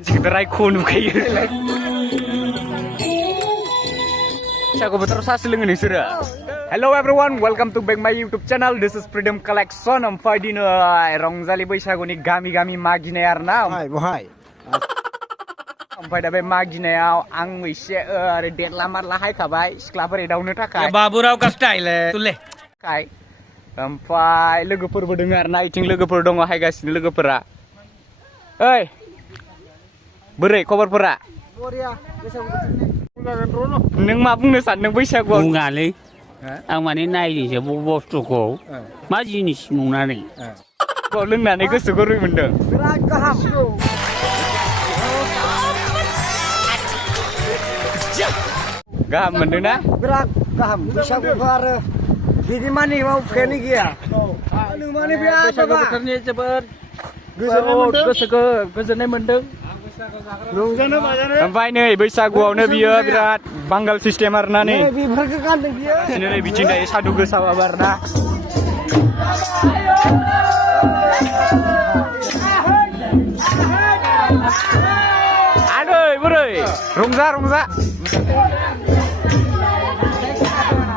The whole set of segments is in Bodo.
Raikun kayak saya kebetulan saseling ini sudah. Hello everyone, welcome to back my YouTube channel. This is Freedom Collection. Fadino Rongzali Baisaguni Gami Magine Arna. Hai. Sampai dah Magine ang wishe date lamar lahai kabai. Sklaver daunnya takai. Ya baburau ka style tule. Kai. Sampai lugupur berdengar na icing lugupur dong hai guys, lugupura. Hei. Beri kabar pura. Neng mabung nesan neng bisa gua. Bungali. Ang mani nai di se bos toko. Ma jinis nunani. Kau lena nego suguru mendeng. Gaham mendeng na? Gerak gaham bisa bubar. Jadi mana mau kene kia? Neng mana biar Bisa gua bekerja cepet. Gusane mendeng. Sampai nih bisa gua biar berat banggal sistem arna nih. Ini nih bikin dari sadu ke sawah warna. Aduh, bro, rungsa.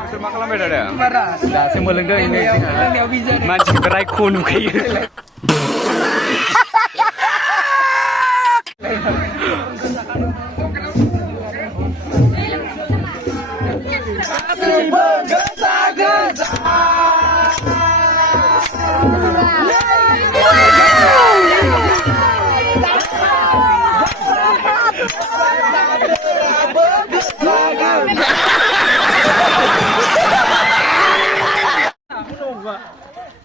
Semalam beda deh. Dah sembaleng deh ini. Mancing terai kun kayak.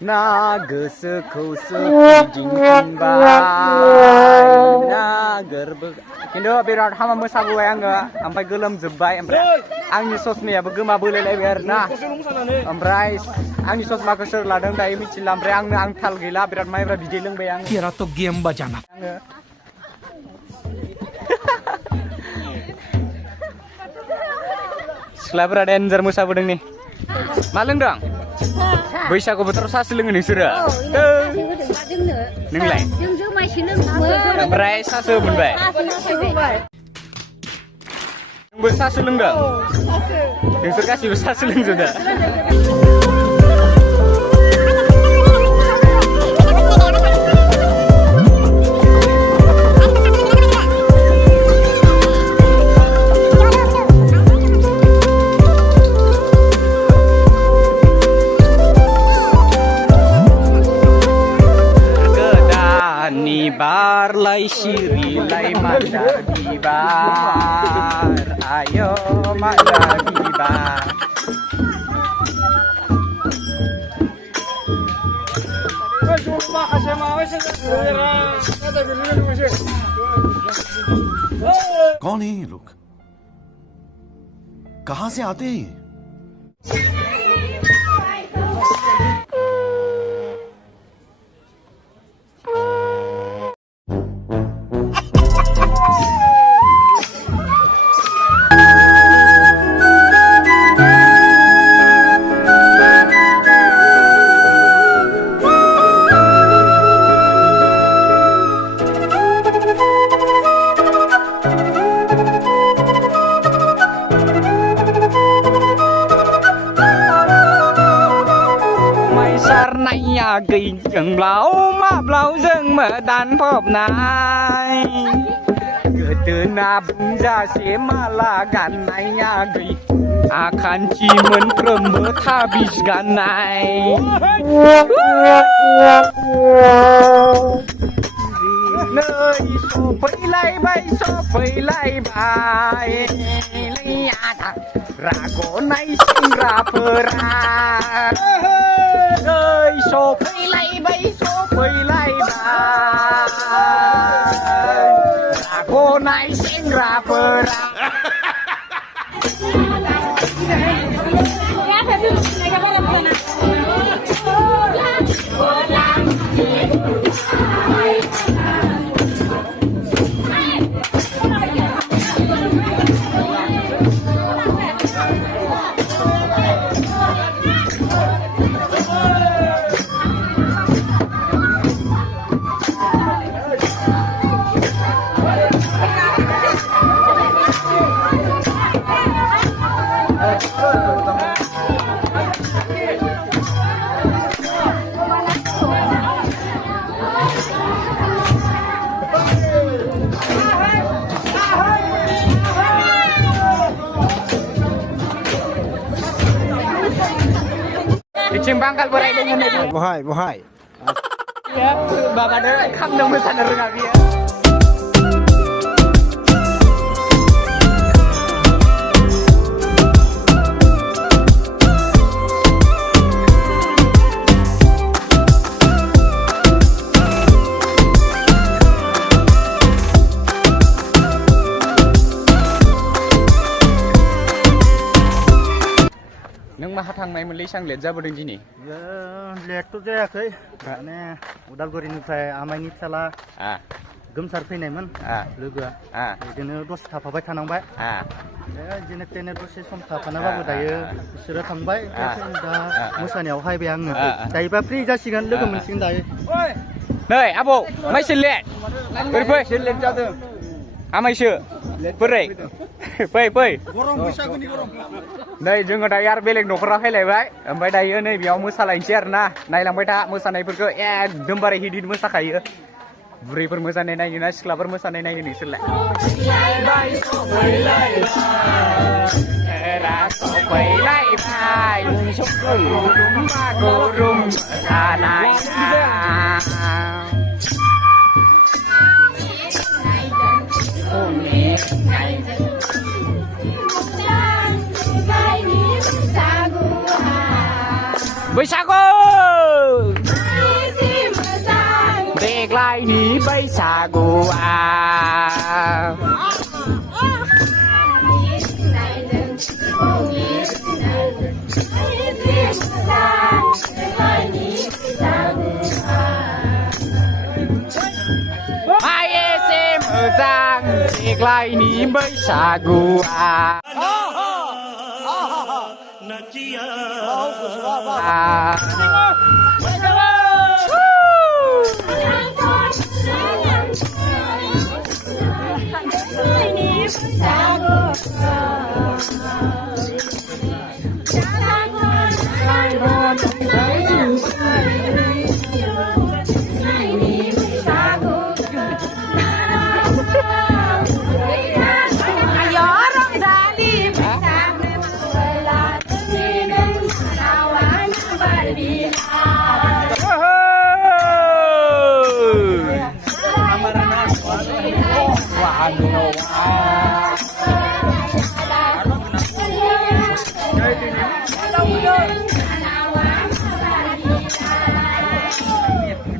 Nageseko sekijing bay nagerbe kindo birat hama mosabu anga ampai gelam jebai ampai angni sosni ya begema bolelai biarna ampai angni sos makasur ladang dai micil ampai angna angthal gila birat maibra bidai lengbai ang Kira to game bajana. Selabra danger mosabu deng nih maleng dong Bisa aku betul saseling ini sudah. Neng lain. Berai sase benbai. Neng saseling dong. Neng serkasi saseling sudah. Bar lai siri lai mandar di bar ayo mandar di bar कौन है ये लोग कहां से आते हैं ये? Nãy kỳ chừng lão mà lão dưng mở đàn phộp này Gỡ từ nà bưng ra xế mà là gắn này nhà kỳ Akan cimen krembe habis ganai Nơi sopay lay bay Liata Rago nai sing rapera Nơi sopay lay bay Rago nai sing rapera जोंनिथिं बांगाल बोराय दङ नै बहाय बहाय माबानो खामनो मोसानो रोङा बियो नों माहा थांनायमोनलै एसां लेट जाबोदों दिनै लेटथ' जायाखै माने उदालगुरिनिफ्राय आमाइनि फिसाला गोमसार फैनायमोन लोगोआ बिदिनो दसे थाफाबाय थानांबाय बिदिनो ट्रेने दसे सम थाफानाबाबो दायो बिसोरो थांबाय दा मोसानायाव हायबाय आङो दायोबा फ्रि जासिगोन लोगो मोनसिगोन दायो नै आबौ माइसो लेट बोरै फै लेट जादों आमाइसो बोरै फै फै गरम बैसागुनि गरम नै जोङो दायो आरो बेलेग न'खराव फैलायबाय ओमफ्राय दायो नै बेयाव मोसालायनोसै आरो ना नायलांबाय था मोसानायफोरखौ एकदमबारे हिट मोसाखायो बुरैफोर मोसानाय नायो ना सिख्लाफोर मोसानाय नायो नोंसोरलाय बैसागु देग्लायनि बैसागुआ एसे मोजां देग्लायनि बैसागुआ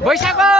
बैसागु